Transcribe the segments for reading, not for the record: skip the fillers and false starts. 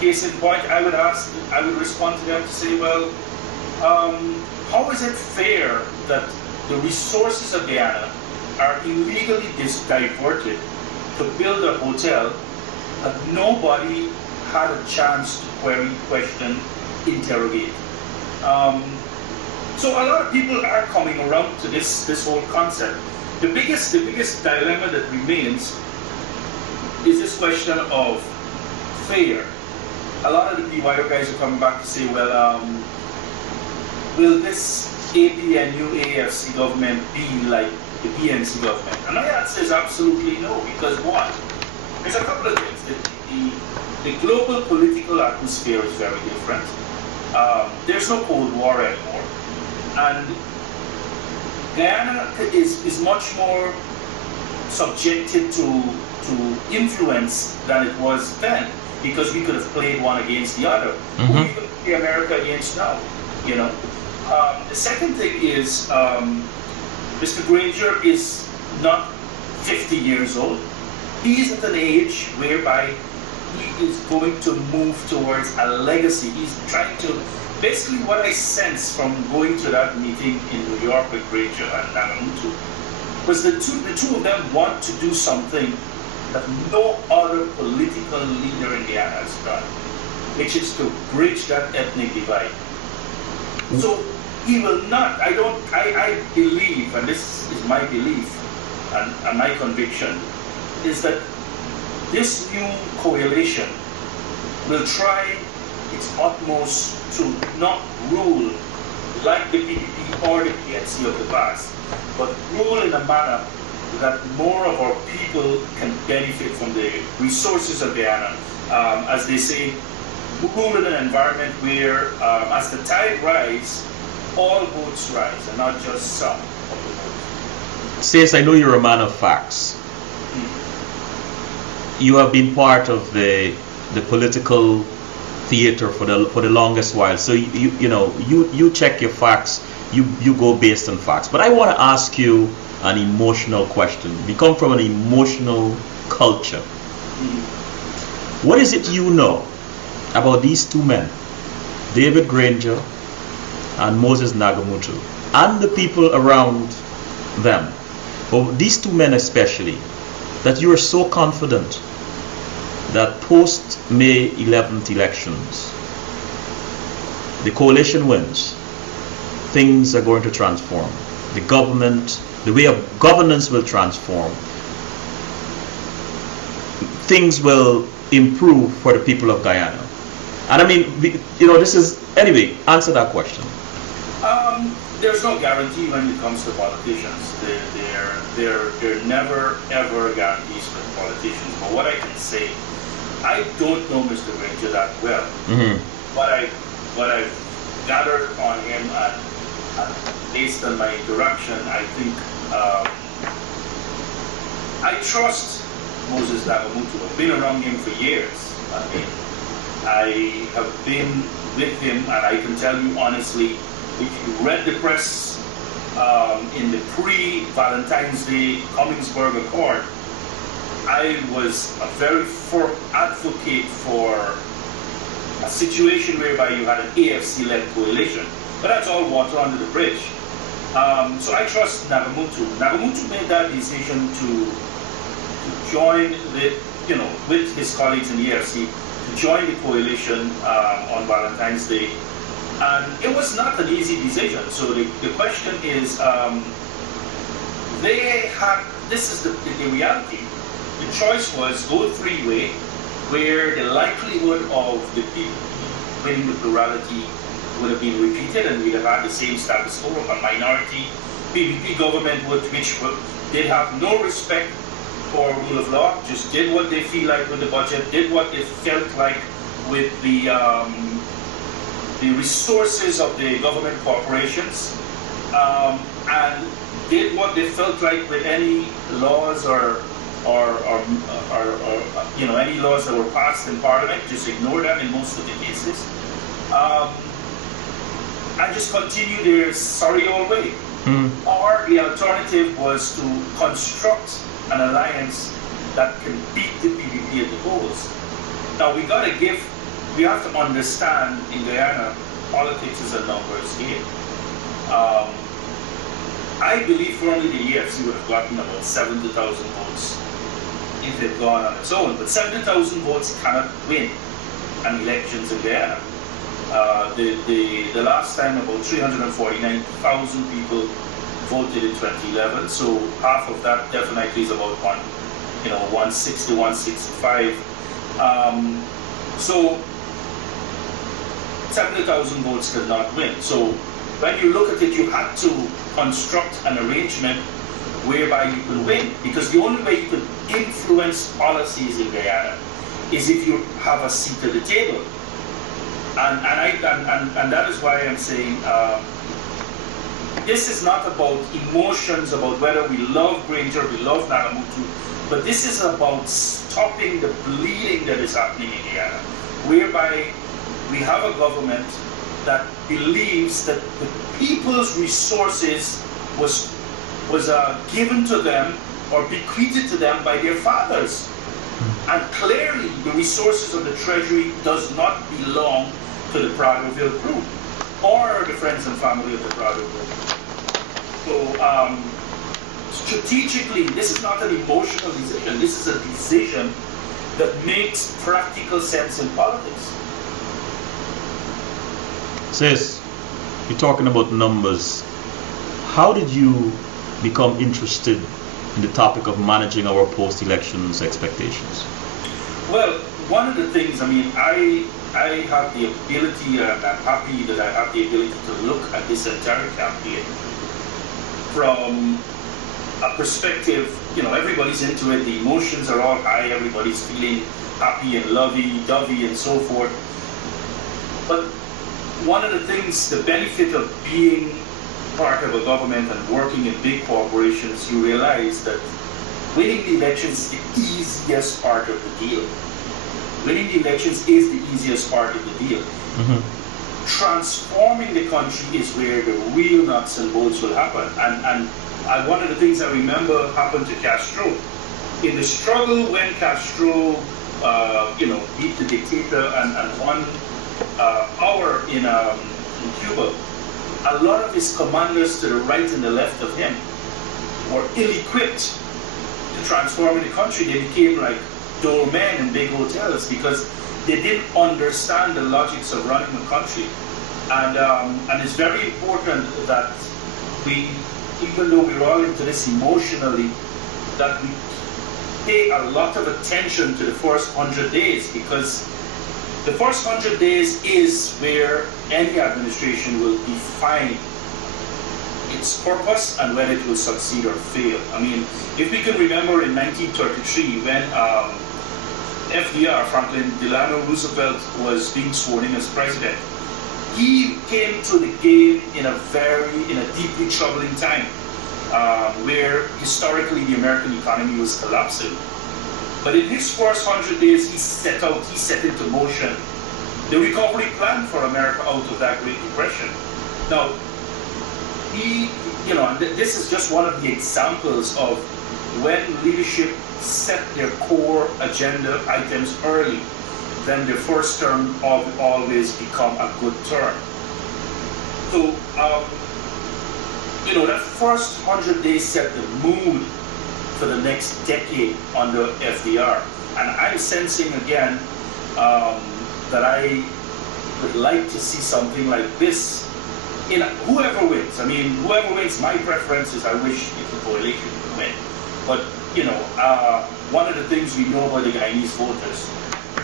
Case in point, I would respond to them to say, well, how is it fair that the resources of Guyana are illegally diverted to build a hotel that nobody had a chance to query, question, interrogate? So a lot of people are coming around to this whole concept. The biggest dilemma that remains is this question of fair. A lot of the PYO guys are coming back to say, well, will this APNU AFC government be like the PNC government? And my answer is absolutely no, because one, there's a couple of things. The global political atmosphere is very different. There's no Cold War anymore. And Guyana is much more subjected to influence than it was then, because we could have played one against the other. Who are you going to play America against now? You know. The second thing is Mr. Granger is not 50 years old. He is at an age whereby he is going to move towards a legacy. He's trying to, basically what I sense from going to that meeting in New York with Granger and Nagamutu was the two of them want to do something that no other political leader in Guyana has done, which is to bridge that ethnic divide. So he will not, I believe, and this is my belief and my conviction, is that this new coalition will try its utmost to not rule like the PPP or the PNC of the past, but rule in a manner that more of our people can benefit from the resources of Guyana. As they say, rule in an environment where, as the tide rises, all boats rise, and not just some of the boats. Sis, I know you're a man of facts. You have been part of the political theater for the longest while, so you check your facts. You go based on facts. But I want to ask you an emotional question. We come from an emotional culture. What is it you know about these two men, David Granger and Moses Nagamutu, and the people around them, but these two men especially, that you are so confident that post May 11th elections, the coalition wins, things are going to transform. The government, the way of governance will transform. Things will improve for the people of Guyana. And I mean, this is, anyway, answer that question. There's no guarantee when it comes to politicians. There never ever guarantees with politicians. But what I can say, I don't know Mr. Granger that well. What I've gathered on him and based on my interaction, I think I trust Moses Nagamutu. I've been around him for years. I mean, I have been with him, and I can tell you honestly, if you read the press in the pre-Valentine's Day Commingsburg Accord, I was a very firm advocate for a situation whereby you had an AFC-led coalition. But that's all water under the bridge. So I trust Nagamutu. Nagamutu made that decision to join with his colleagues in the AFC, to join the coalition on Valentine's Day. And it was not an easy decision. So the question is, this is the reality. The choice was go three-way, where the likelihood of the people winning the plurality would have been repeated, and we'd have had the same status quo of a minority PPP government, which did have no respect for rule of law, just did what they feel like with the budget, did what they felt like with the resources of the government corporations, and did what they felt like with any laws or any laws that were passed in Parliament, just ignore them in most of the cases, and just continue their sorry old way. Or the alternative was to construct an alliance that can beat the PPP at the polls. Now we have to understand in Guyana, politics is a numbers game. I believe firmly the EFC would have gotten about 70,000 votes if it had gone on its own, but 70,000 votes cannot win an elections in Guyana. The last time about 349,000 people voted in 2011, so half of that definitely is about 160, 165. So 70,000 votes could not win. So when you look at it, you had to construct an arrangement whereby you could win, because the only way you could influence policies in Guyana is if you have a seat at the table. And that is why I'm saying this is not about emotions, about whether we love Granger, we love Nanamutu, but this is about stopping the bleeding that is happening in Guyana, whereby we have a government that believes that the people's resources was given to them or bequeathed to them by their fathers. And clearly the resources of the treasury does not belong to the Pragoville group or the friends and family of the Pragoville group. So strategically, this is not an emotional decision. This is a decision that makes practical sense in politics. Sis, you're talking about numbers. How did you become interested in the topic of managing our post-elections expectations? Well, one of the things, I mean, I have the ability, and I'm happy that I have the ability to look at this entire campaign from a perspective, everybody's into it, the emotions are all high, everybody's feeling happy and lovey-dovey and so forth. But one of the things, the benefit of being part of a government and working in big corporations, you realize that winning the elections is the easiest part of the deal. Winning the elections is the easiest part of the deal. Mm-hmm. Transforming the country is where the real nuts and bolts will happen. And one of the things I remember happened to Castro. In the struggle when Castro, beat the dictator and won power in Cuba, a lot of his commanders to the right and the left of him were ill-equipped to transform the country. They became like doormen in big hotels because they didn't understand the logics of running a country. And it's very important that we, even though we're all into this emotionally, that we pay a lot of attention to the first 100 days, because the first 100 days is where any administration will define its purpose and whether it will succeed or fail. I mean, if we can remember in 1933 when FDR, Franklin Delano Roosevelt, was being sworn in as president, he came to the game in a deeply troubling time, where historically the American economy was collapsing. But in his first 100 days, he set into motion the recovery plan for America out of that Great Depression. Now, and this is just one of the examples of when leadership set their core agenda items early, then the first term always become a good term. So, that first 100 days set the mood for the next decade under FDR. And I'm sensing again that I would like to see something like this in whoever wins. I mean, whoever wins, my preference is I wish if the coalition would win. But, one of the things we know about the Guyanese voters,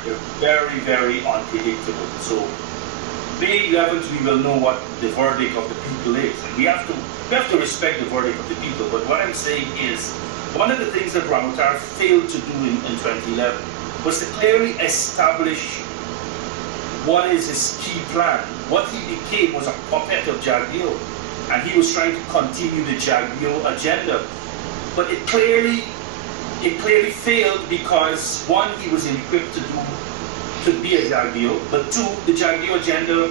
they're very, very unpredictable. So, May 11th, we will know what the verdict of the people is. And we have to respect the verdict of the people. But what I'm saying is, one of the things that Ramotar failed to do in 2011 was to clearly establish what is his key plan. What he became was a puppet of Jagdeo, and he was trying to continue the Jagdeo agenda. But it clearly failed because, one, he was equipped to be a Jagdeo, but two, the Jagdeo agenda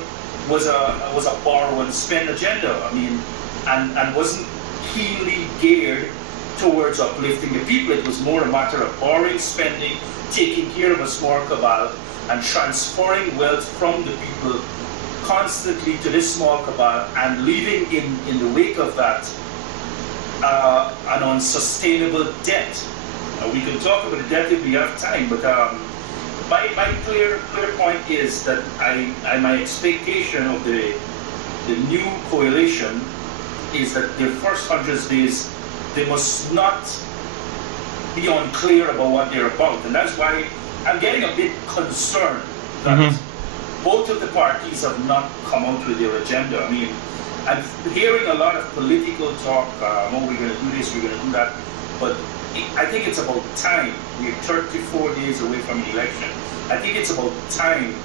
was a borrow and spend agenda. I mean, and wasn't keenly geared towards uplifting the people. It was more a matter of borrowing, spending, taking care of a small cabal, and transferring wealth from the people constantly to this small cabal, and leaving in the wake of that an unsustainable debt. We can talk about the debt if we have time, but my clear point is that my expectation of the new coalition is that the first 100 days, they must not be unclear about what they're about. And that's why I'm getting a bit concerned that both of the parties have not come out with their agenda. I mean, I'm hearing a lot of political talk, oh, we're going to do this, we're going to do that, but I think it's about time. We're 34 days away from the election. I think it's about time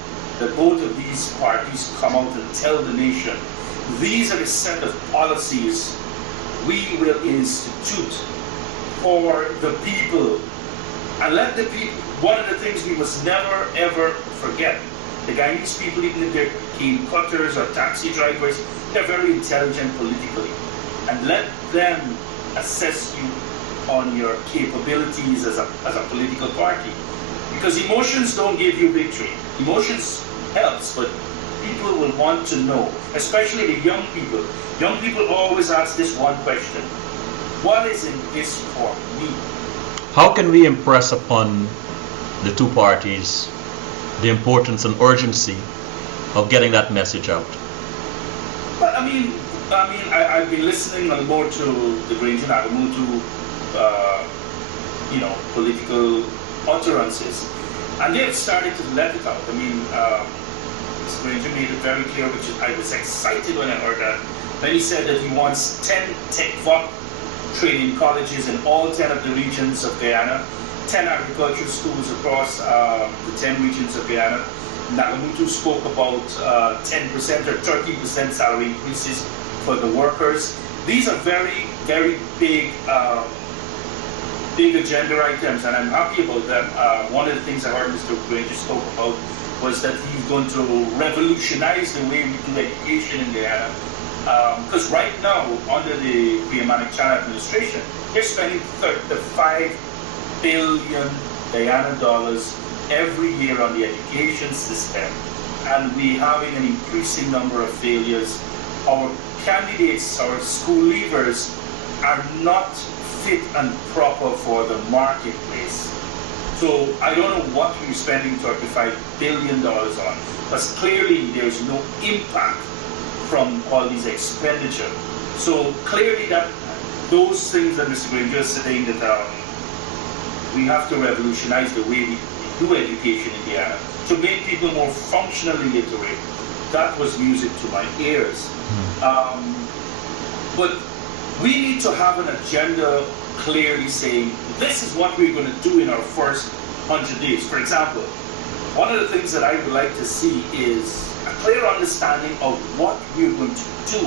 that both of these parties come out and tell the nation, these are the set of policies we will institute for the people. And let the people, one of the things we must never ever forget, the Guyanese people, even if they're cane cutters or taxi drivers, they're very intelligent politically. And let them assess you on your capabilities as a political party. Because emotions don't give you victory. Emotions helps, but people will want to know, especially the young people. Young people always ask this one question: what is in this for me? How can we impress upon the two parties the importance and urgency of getting that message out? But I've been listening more to the Granger Nagamutu, political utterances, and they've started to let it out. I mean, Mr. Granger made it very clear, which I was excited when I heard that. Then he said that he wants 10 tech training colleges in all 10 of the regions of Guyana, 10 agricultural schools across the 10 regions of Guyana. Nagamutu spoke about 10% or 30% salary increases for the workers. These are very, very big agenda items, and I'm happy about them. One of the things I heard Mr. Granger spoke about was that he's going to revolutionize the way we do education in Guyana. Because right now, under the Manik Chan administration, they're spending $35 billion Guyana dollars every year on the education system, and we're having an increasing number of failures. Our candidates, our school leavers, are not fit and proper for the marketplace. So I don't know what we're spending $35 billion on, but clearly there's no impact from all these expenditure. So clearly that those things that Mr. Granger is saying, that we have to revolutionize the way we do education in Guyana to make people more functionally literate. That was music to my ears. But we need to have an agenda clearly saying, this is what we're going to do in our first 100 days. For example, one of the things that I would like to see is a clear understanding of what we're going to do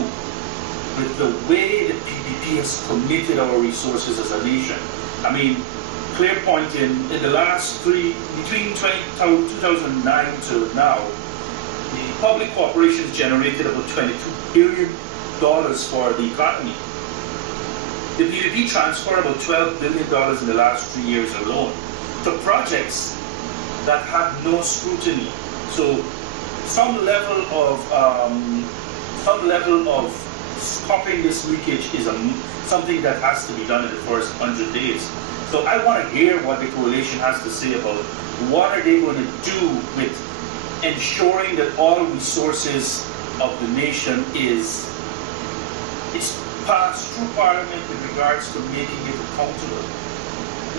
with the way the PPP has committed our resources as a nation. I mean, clear point in the last between 2009 to now, the public corporations generated about $22 billion for the economy. The PPP transferred about $12 billion in the last 3 years alone to projects that had no scrutiny. So some level of stopping this leakage is something that has to be done in the first 100 days. So I want to hear what the coalition has to say about what are they going to do with ensuring that all resources of the nation is passed through Parliament with regards to making it accountable.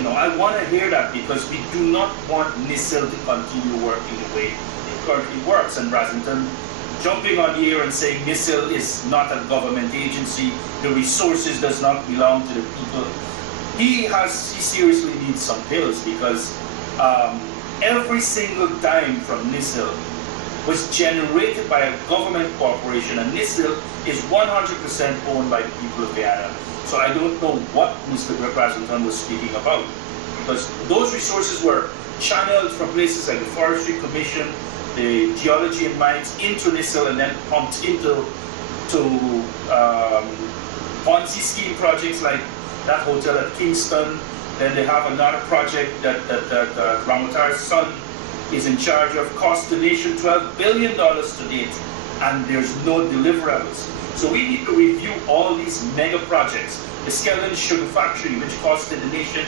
I want to hear that, because we do not want NISIL to continue working the way it currently works. And Brazenton jumping on here and saying NISIL is not a government agency, the resources does not belong to the people. He seriously needs some pills, because every single dime from NISIL was generated by a government corporation, and NISIL is 100% owned by the people of Guyana. So I don't know what Mr. Brazenton was speaking about, because those resources were channeled from places like the Forestry Commission, the Geology and Mines, into NISIL, and then pumped into Ponzi scheme projects like that hotel at Kingston. Then they have another project that Ramotar's son is in charge of, cost the nation $12 billion to date, and there's no deliverables. So we need to review all these mega projects. The Skeldon Sugar Factory, which costed the nation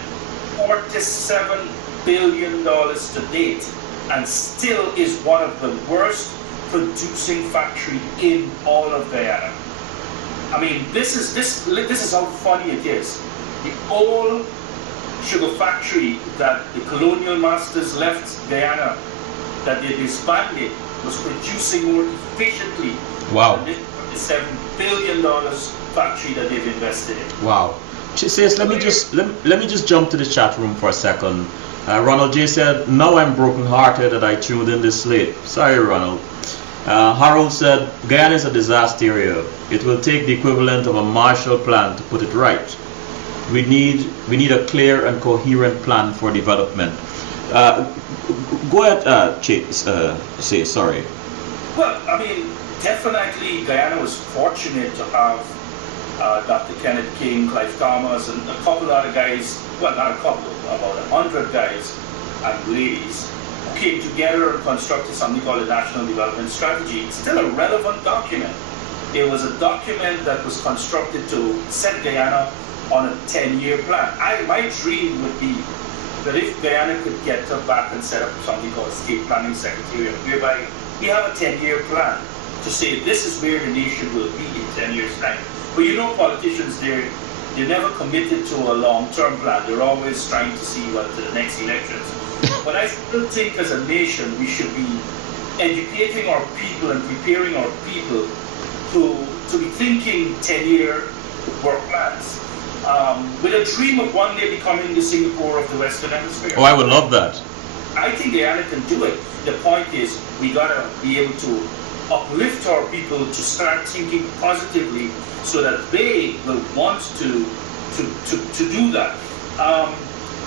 $47 billion to date, and still is one of the worst producing factory in all of Guyana. I mean, this is how funny it is. The old sugar factory that the colonial masters left Guyana, that they disbanded, was producing more efficiently. Wow. Than this $7 billion factory that they've invested in. Wow. She says, let me just jump to the chat room for a second. Ronald J said, now I'm brokenhearted that I tuned in this late. Sorry, Ronald. Harold said, Guyana is a disaster area. It will take the equivalent of a Marshall Plan to put it right. We need a clear and coherent plan for development. Go ahead, say sorry. Well, I mean, definitely Guyana was fortunate to have Dr. Kenneth King, Clive Thomas, and a couple other guys, well, not a couple, about 100 guys and ladies, who came together and constructed something called the National Development Strategy. It's still a relevant document. It was a document that was constructed to set Guyana on a 10-year plan. My dream would be that if Guyana could get back and set up something called State Planning Secretariat, whereby we have a 10-year plan to say this is where the nation will be in 10 years' time. But you know, politicians, they're never committed to a long-term plan. They're always trying to see what the next elections. But I still think as a nation, we should be educating our people and preparing our people to be thinking 10-year work plans. With a dream of one day becoming the Singapore of the Western Hemisphere. Oh, I would love that. I think Guyana can do it. The point is, we gotta be able to uplift our people to start thinking positively, so that they will want to do that.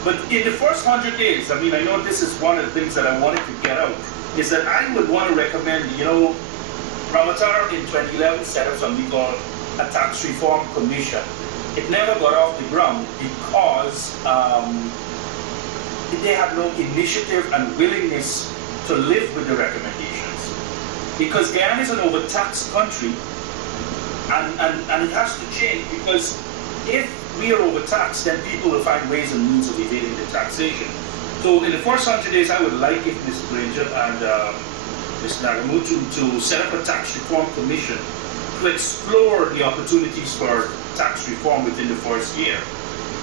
But in the first 100 days, I mean, I know this is one of the things that I wanted to get out, is that I would want to recommend, you know, Ramotar in 2011 set up something called a tax reform commission. It never got off the ground because they had no initiative and willingness to live with the recommendations. Because Guyana is an overtaxed country, and it has to change, because if we are overtaxed, then people will find ways and means of evading the taxation. So in the first 100 days, I would like if Mr. Granger and Mr. Nagamutu to set up a tax reform commission to explore the opportunities for tax reform within the first year.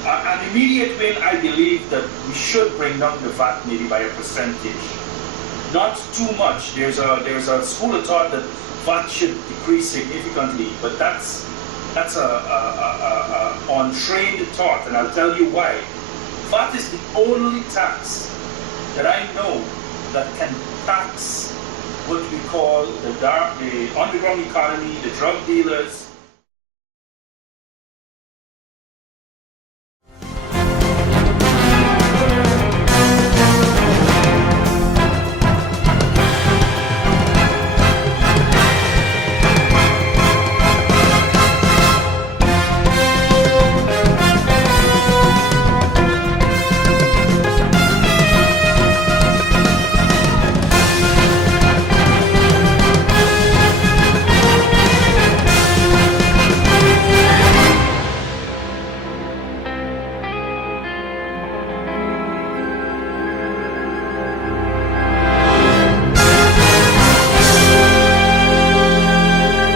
An immediate win, I believe that we should bring down the VAT maybe by a percentage. Not too much. There's a school of thought that VAT should decrease significantly, but that's a untrained thought, and I'll tell you why. VAT is the only tax that I know that can tax what we call the underground economy, the drug dealers,